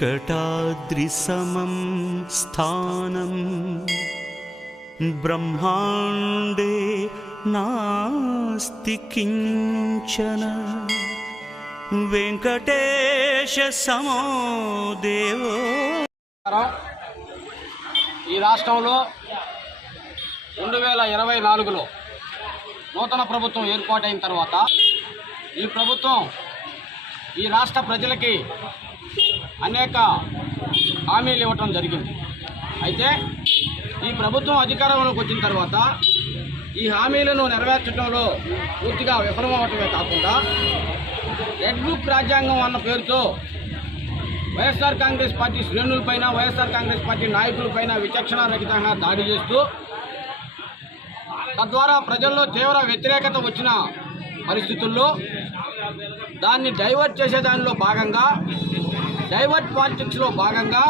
वेङ्कटाद्रिसमं स्थानं ब्रह्माण्डे नास्ति किञ्चन वेङ्कटेश समो देवो। ఈ రాష్ట్రంలో 2024లో నూతన ప్రభుత్వం ఏర్పాటైన తర్వాత ఈ ప్రభుత్వం ఈ రాష్ట్ర ప్రజలకి అనేక హామీలు ఇవ్వటం జరిగింది. అయితే ఈ ప్రభుత్వం అధికారంలోకి వచ్చిన తర్వాత ఈ హామీలను నెరవేర్చడంలో పూర్తిగా విఫలమవటమే కాకుండా రెడ్ బుక్ రాజ్యాంగం అన్న పేరుతో వైఎస్ఆర్ కాంగ్రెస్ పార్టీ శ్రేణులపైన వైఎస్ఆర్ కాంగ్రెస్ పార్టీ నాయకులపైన విచక్షణారహితంగా దాడి చేస్తూ తద్వారా ప్రజల్లో తీవ్ర వ్యతిరేకత వచ్చిన పరిస్థితుల్లో దాన్ని డైవర్ట్ చేసే దానిలో భాగంగా డైవర్ట్ పాలిటిక్స్లో భాగంగా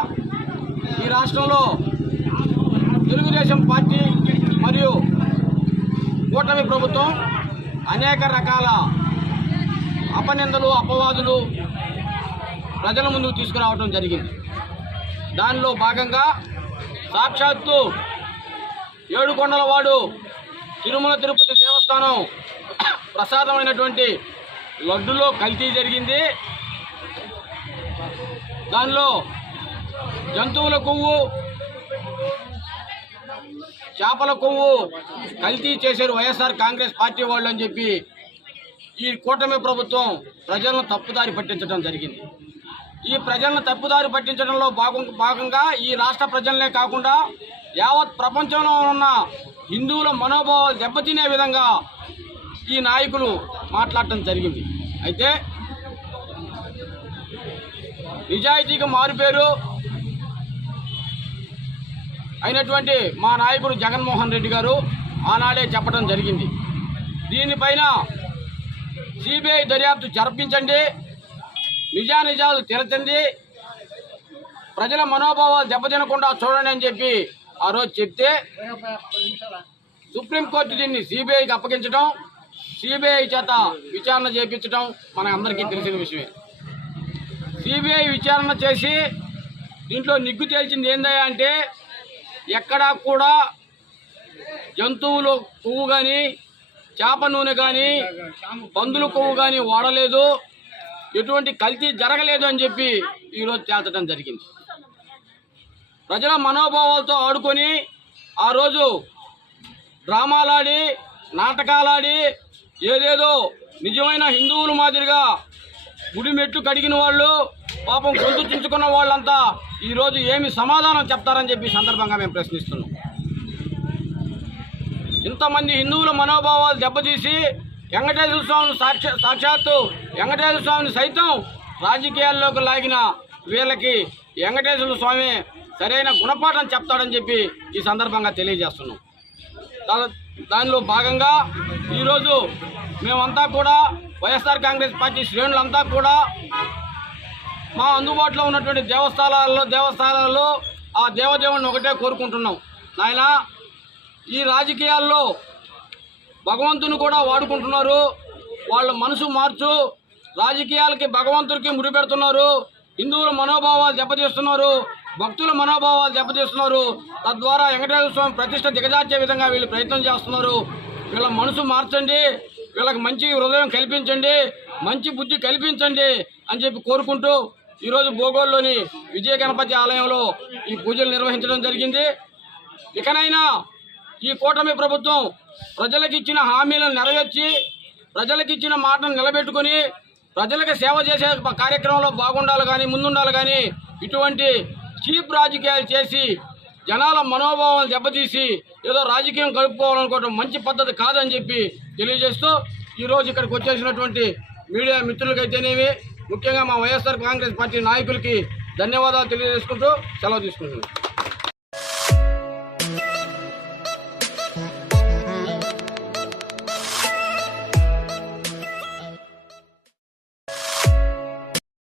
ఈ రాష్ట్రంలో తెలుగుదేశం పార్టీ మరియు కూటమి ప్రభుత్వం అనేక రకాల అపనిందలు అపవాదులు ప్రజల ముందుకు తీసుకురావడం జరిగింది. దానిలో భాగంగా సాక్షాత్తు ఏడుకొండలవాడు తిరుమల తిరుపతి దేవస్థానం ప్రసాదమైనటువంటి లడ్డులో కల్తీ జరిగింది. దానిలో జంతువుల కొవ్వు చేపల కొవ్వు కల్తీ చేశారు వైఎస్ఆర్ కాంగ్రెస్ పార్టీ వాళ్ళు అని చెప్పి ఈ కూటమి ప్రభుత్వం ప్రజలను తప్పుదారి పట్టించడం జరిగింది. ఈ ప్రజలను తప్పుదారి పట్టించడంలో భాగంగా ఈ రాష్ట్ర ప్రజలనే కాకుండా యావత్ ప్రపంచంలో ఉన్న హిందువుల మనోభావాలు దెబ్బతినే విధంగా ఈ నాయకులు మాట్లాడటం జరిగింది. అయితే నిజాయితీకి మారుపేరు అయినటువంటి మా నాయకుడు జగన్మోహన్ రెడ్డి గారు ఆనాడే చెప్పడం జరిగింది. దీనిపైన సిబిఐ దర్యాప్తు జరిపించండి, నిజానిజాలు తెరచండి, ప్రజల మనోభావాలు దెబ్బతినకుండా చూడండి అని చెప్పి ఆ రోజు చెప్తే సుప్రీంకోర్టు దీన్ని సిబిఐకి అప్పగించడం, సిబిఐ చేత విచారణ చేయించడం మన అందరికీ తెలిసిన విషయమే. సిబిఐ విచారణ చేసి దీంట్లో నిగ్గు తేల్చింది ఏందయ్యా అంటే ఎక్కడా కూడా జంతువుల కొవ్వు కానీ చేప నూనె కానీ పందుల కొవ్వు కానీ వాడలేదు, ఎటువంటి కల్తీ జరగలేదు అని చెప్పి ఈరోజు తేల్చడం జరిగింది. ప్రజల మనోభావాలతో ఆడుకొని ఆ రోజు డ్రామాలాడి నాటకాలాడి ఏదేదో నిజమైన హిందువుల మాదిరిగా గుడి మెట్లు కడిగిన వాళ్ళు పాపం గొంతు చించుకున్న వాళ్ళంతా ఈరోజు ఏమి సమాధానం చెప్తారని చెప్పి సందర్భంగా మేము ప్రశ్నిస్తున్నాం. ఇంతమంది హిందువుల మనోభావాలు దెబ్బతీసి వెంకటేశ్వర స్వామిని సాక్షాత్తు వెంకటేశ్వర స్వామిని సైతం రాజకీయాల్లోకి లాగిన వీళ్ళకి వెంకటేశ్వర స్వామి సరైన గుణపాఠం చెప్తాడని చెప్పి ఈ సందర్భంగా తెలియజేస్తున్నాం. దానిలో భాగంగా ఈరోజు మేమంతా కూడా వైఎస్ఆర్ కాంగ్రెస్ పార్టీ శ్రేణులంతా కూడా మా అందుబాటులో ఉన్నటువంటి దేవస్థానాల్లో ఆ దేవదేవుని ఒకటే కోరుకుంటున్నాం. నాయన ఈ రాజకీయాల్లో భగవంతుని కూడా వాడుకుంటున్నారు, వాళ్ళ మనసు మార్చు, రాజకీయాలకి భగవంతుడికి ముడిపెడుతున్నారు, హిందువుల మనోభావాలు దెబ్బతీస్తున్నారు, భక్తుల మనోభావాలు దెబ్బతీస్తున్నారు. తద్వారా వెంకటేశ్వర స్వామి ప్రతిష్ట దిగజార్చే విధంగా వీళ్ళు ప్రయత్నం చేస్తున్నారు. వీళ్ళ మనసు మార్చండి, వీళ్ళకి మంచి హృదయం కల్పించండి, మంచి బుద్ధి కల్పించండి అని చెప్పి కోరుకుంటూ ఈరోజు భోగోల్లోని విజయ గణపతి ఆలయంలో ఈ పూజలు నిర్వహించడం జరిగింది. ఇకనైనా ఈ కూటమి ప్రభుత్వం ప్రజలకు ఇచ్చిన హామీలను నెరవేర్చి ప్రజలకు ఇచ్చిన మాటను నిలబెట్టుకొని ప్రజలకు సేవ చేసే కార్యక్రమంలో బాగుండాలి కానీ ముందుండాలి కానీ ఇటువంటి చీప్ రాజకీయాలు చేసి జనాల మనోభావాలు దెబ్బతీసి ఏదో రాజకీయం కలుపుకోవాలనుకోవడం మంచి పద్ధతి కాదని చెప్పి తెలియజేస్తూ ఈరోజు ఇక్కడికి వచ్చేసినటువంటి మీడియా మిత్రులకైతేనేమి ముఖ్యంగా మా వైఎస్ఆర్ కాంగ్రెస్ పార్టీ నాయకులకి ధన్యవాదాలు తెలియజేసుకుంటూ సెలవు తీసుకుంటున్నాను.